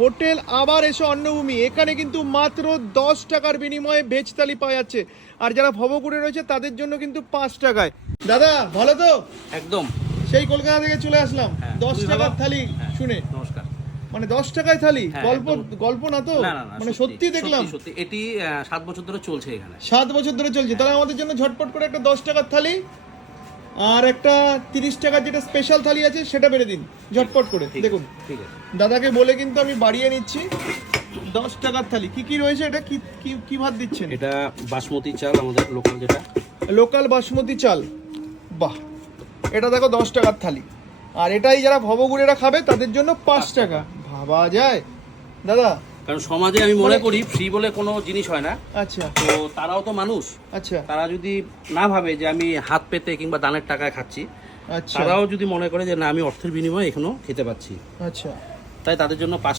Hotel আবার এসো অন্নভূমি, এখানে কিন্তু মাত্র 10 টাকার বিনিময়ে ভেজ থালি পাওয়া যাচ্ছে। আর যারা ভবঘুরে রয়েছে তাদের জন্য কিন্তু 5 টাকায়। দাদা ভালো তো? একদম সেই কলকাতা থেকে চলে আসলাম, হ্যাঁ, 10 খুবই টাকার ভালো। থালি হ্যাঁ, শুনে। নমস্কার। মানে 10 টাকায় থালি, হ্যাঁ, গল্প একদম। গল্প না তো? না না না, মানে সত্যি দেখলাম। সত্যি এটি 7 বছর ধরে চলছে এখানে। 7 বছর ধরে চলছে। তাহলে আমাদের জন্য ঝটপট করে একটা 10 টাকার থালি আর একটা 30 টাকার যেটা স্পেশাল থালি আছে সেটা বেড়ে দিন ঝটপট করে। ঠিক দেখুন আছে, ঠিক আছে। দাদাকে বলে কিন্তু আমি বাড়িয়ে নিচ্ছি। 10 টাকার থালি কি কি রয়েছে? এটা কি কি কি ভাত দিচ্ছেন? এটা বাসমতি চাল, আমাদের লোকাল যেটা। লোকাল বাসমতি চাল। বাহ, এটা দেখো 10 টাকার থালি। আর এটাই যারা ভবঘুরেরা খাবে তাদের জন্য 5 টাকা। ভাবা যায় দাদা? কারণ সমাজে আমি মনে করি ফ্রি বলে কোনো জিনিস হয় না। আচ্ছা তো তারাও তো মানুষ। আচ্ছা তারা যদি না ভাবে যে আমি হাত পেতে কিংবা দানের টাকায় খাচ্ছি, আচ্ছা তারাও যদি মনে করে যে না আমি অর্থের বিনিময়ে এখনো খেতে পাচ্ছি, আচ্ছা। তাই তাদের জন্য